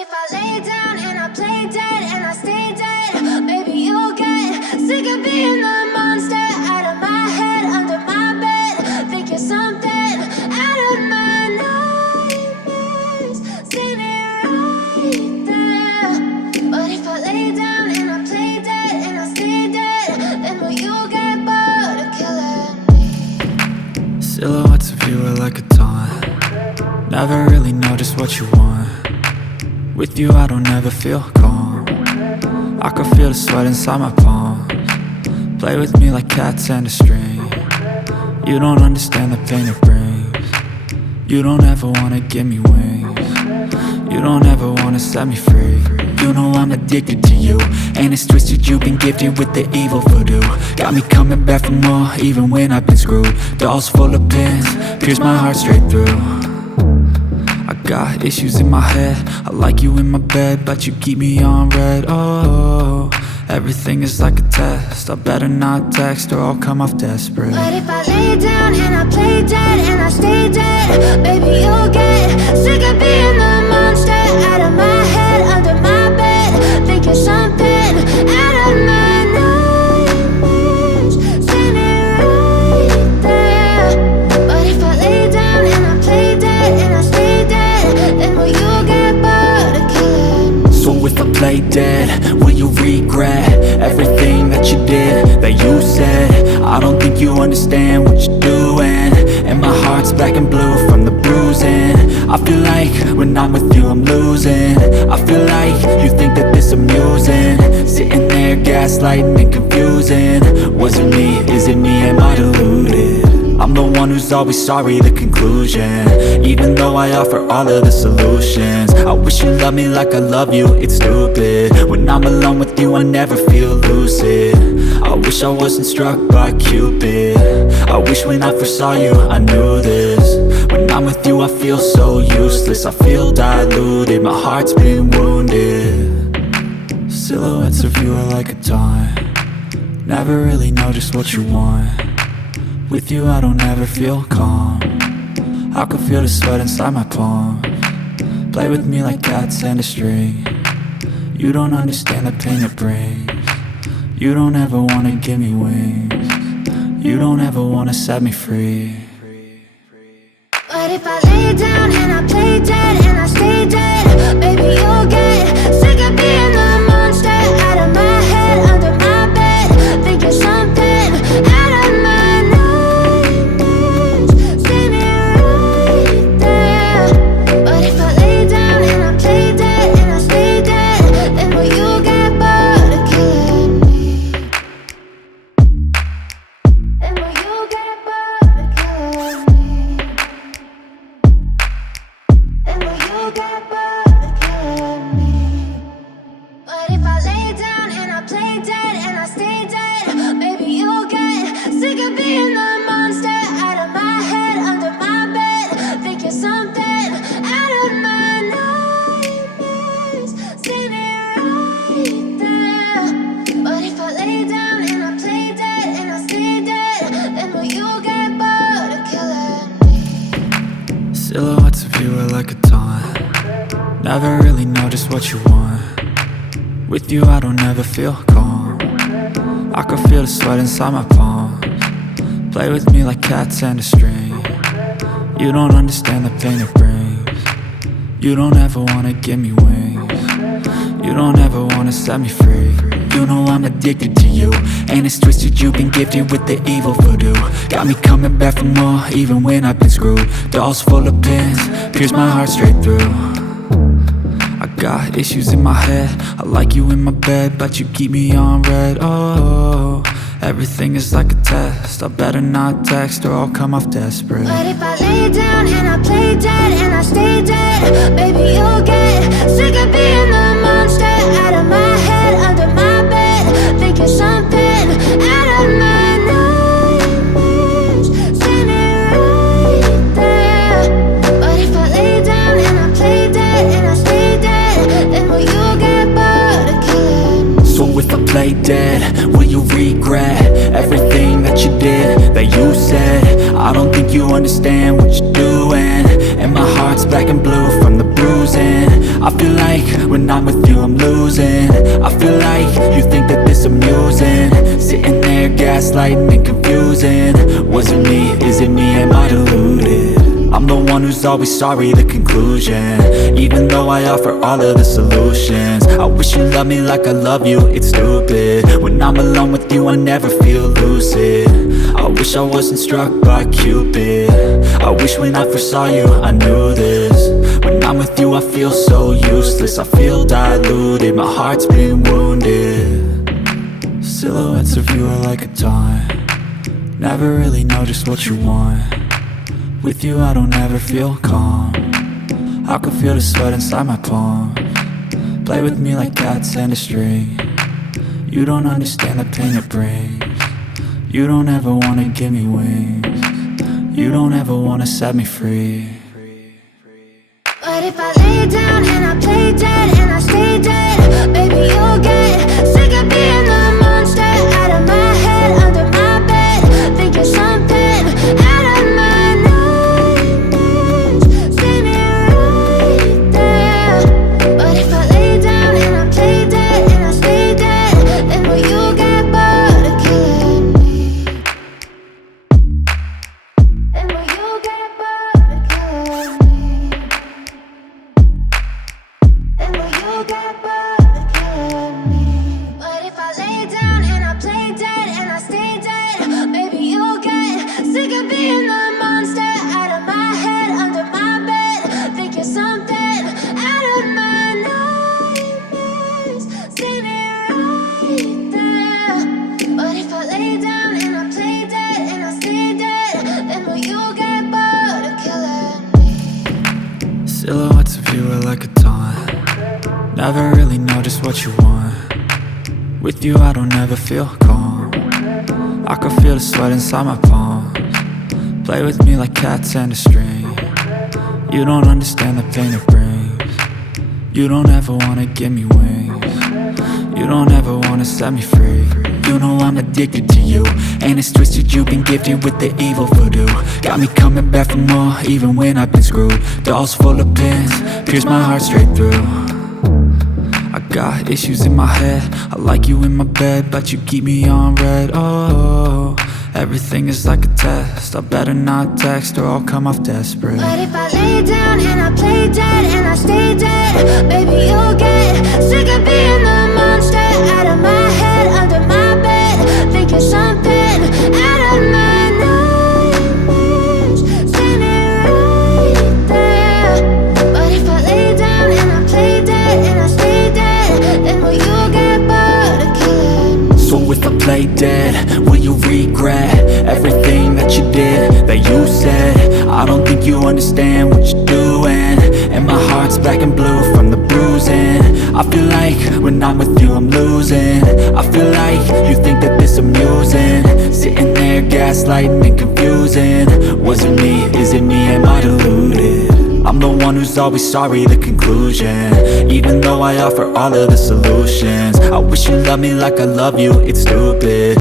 if I lay down and I play dead and I stay dead, maybe you'll get sick of being the monster out of my head, under my bed. Think you're something out of my nightmares, standing right there. But if I lay down and I play dead and I stay dead, then will you get bored of killing me? Silhouettes of you are like a taunt. Never really know just what you want. With you I don't ever feel calm. I can feel the sweat inside my palms. Play with me like cats and a string. You don't understand the pain it brings. You don't ever wanna give me wings. You don't ever wanna set me free. You know I'm addicted to you, and it's twisted, you've been gifted with the evil voodoo. Got me coming back for more, even when I've been screwed. Dolls full of pins, pierce my heart straight through. I got issues in my head, I like you in my bed, but you keep me on red. Oh, everything is like a test, I better not text or I'll come off desperate. But if I lay down and I play dead and I stay dead, baby you'll get sick of being the monster out of my head, under my bed. Think you're something out of my nightmares, standing right there. But if I lay down and I play dead and I stay dead, then will you get bored of killing me? So if I play dead, will you regret everything that you did, that you said? I don't think you understand what you're doing, and my heart's black and blue from the bruising. I feel like when I'm with you I'm losing. I feel like you think that this amusing, sitting there gaslighting and confusing. Was it me? Is it me? Am I deluded? I'm the one who's always sorry, the conclusion, even though I offer all of the solutions. I wish you loved me like I love you, it's stupid. When I'm alone with you I never feel lucid. I wish I wasn't struck by Cupid. I wish when I first saw you I knew this. When I'm with you I feel so useless, I feel diluted, my heart's been wounded. Silhouettes of you are like a taunt. Never really know just what you want. With you I don't ever feel calm. I can feel the sweat inside my palms. Play with me like cats and a string. You don't understand the pain it brings. You don't ever wanna give me wings. You don't ever wanna set me free. But if I lay down and I play dead and I stay dead, baby you'll get sick of being the monster out of my head, under my bed. Think you're something out of my nightmares, standing right there. But if I lay down and I play dead and I stay dead, then will you get bored of killing me? Then will you get bored of killing me? Then will you get bored of killing me? But if I lay down and I play dead and I stay dead, baby you'll get sick of being the monster out of my head, under my bed. Think you're something out of my nightmares, standing right there. But if I lay down and I play dead and I stay dead, then will you get bored of killing me? Silhouettes of you are like a taunt. Never really know just what you want. With you I don't ever feel calm. I can feel the sweat inside my palms. Play with me like cats and a string. You don't understand the pain it brings. You don't ever wanna give me wings. You don't ever wanna set me free. You know I'm addicted to you, and it's twisted, you've been gifted with the evil voodoo. Got me coming back for more, even when I've been screwed. Dolls full of pins, pierce my heart straight through. I got issues in my head, I like you in my bed, but you keep me on red. Oh, everything is like a test, I better not text or I'll come off desperate. But if I lay down and I play dead and I stay dead, baby you'll get sick of being the monster out of my head, under my bed. Think you're something out of my nightmares, standing right there. But if I lay down and I play dead and I stay dead, then will you get bored of killing me? So if I play dead, will you regret everything that you did, that you said? I don't think you understand what you're doing, and my heart's black and blue from the bruising. I feel like when I'm with you I'm losing. I feel like you think that this amusing, sitting there gaslighting and confusing. Was it me? Is it me? Am I deluded? I'm the one who's always sorry, the conclusion. Even though I offer all of the solutions, I wish you loved me like I love you, it's stupid. When I'm alone with you I never feel lucid. I wish I wasn't struck by Cupid. I wish when I first saw you I knew this. When I'm with you I feel so useless, I feel diluted, my heart's been wounded. Silhouettes of you are like a taunt, never really know just what you want. With you I don't ever feel calm, I can feel the sweat inside my palms. Play with me like cats and a string. You don't understand the pain it brings. You don't ever wanna give me wings. You don't ever wanna set me free. But if I lay down and I play dead and I stay dead, baby you'll get sick of being the monster out of my head, under my bed, thinking something out of my nightmares, standing right there. But if I lay down and I play dead and I stay dead, then will you get bored of killing me? Then will you get bored of killing me? Then will you get bored of killing me? But if I lay down and I play dead and I stay dead, baby you'll get sick of being the monster out of my head, under my bed, thinking something out of my nightmares, standing right there. But if I lay down and I play dead and I stay dead, then will you get bored of killing me? Silhouettes of you are like a taunt, never really know just what you want. With you I don't ever feel calm, I can feel the sweat inside my palms. Play with me like cats and a string. You don't understand the pain it brings. You don't ever wanna give me wings. You don't ever wanna set me free. You know I'm addicted to you, and it's twisted, you've been gifted with the evil voodoo. Got me coming back for more, even when I've been screwed. Dolls full of pins, pierce my heart straight through. I got issues in my head, I like you in my bed, but you keep me on red. Oh, everything is like a test, I better not text or I'll come off desperate. But if I lay down and I play dead and I stay dead, baby you'll get sick of being the monster out of my head, under my bed, thinking something out of my nightmares, standing right there. But if I lay down and I play dead and I stay dead, then will you get bored of killing me? So if I play dead, will you regret everything that you did, that you said? I don't think you understand what you're doing, and my heart's black and blue from the bruising. I feel like when I'm with you I'm losing. I feel like you think that this amusing, sitting there gaslighting and confusing. Was it me? Is it me? Am I deluded? I'm the one who's always sorry, the conclusion. Even though I offer all of the solutions, I wish you loved me like I love you, it's stupid.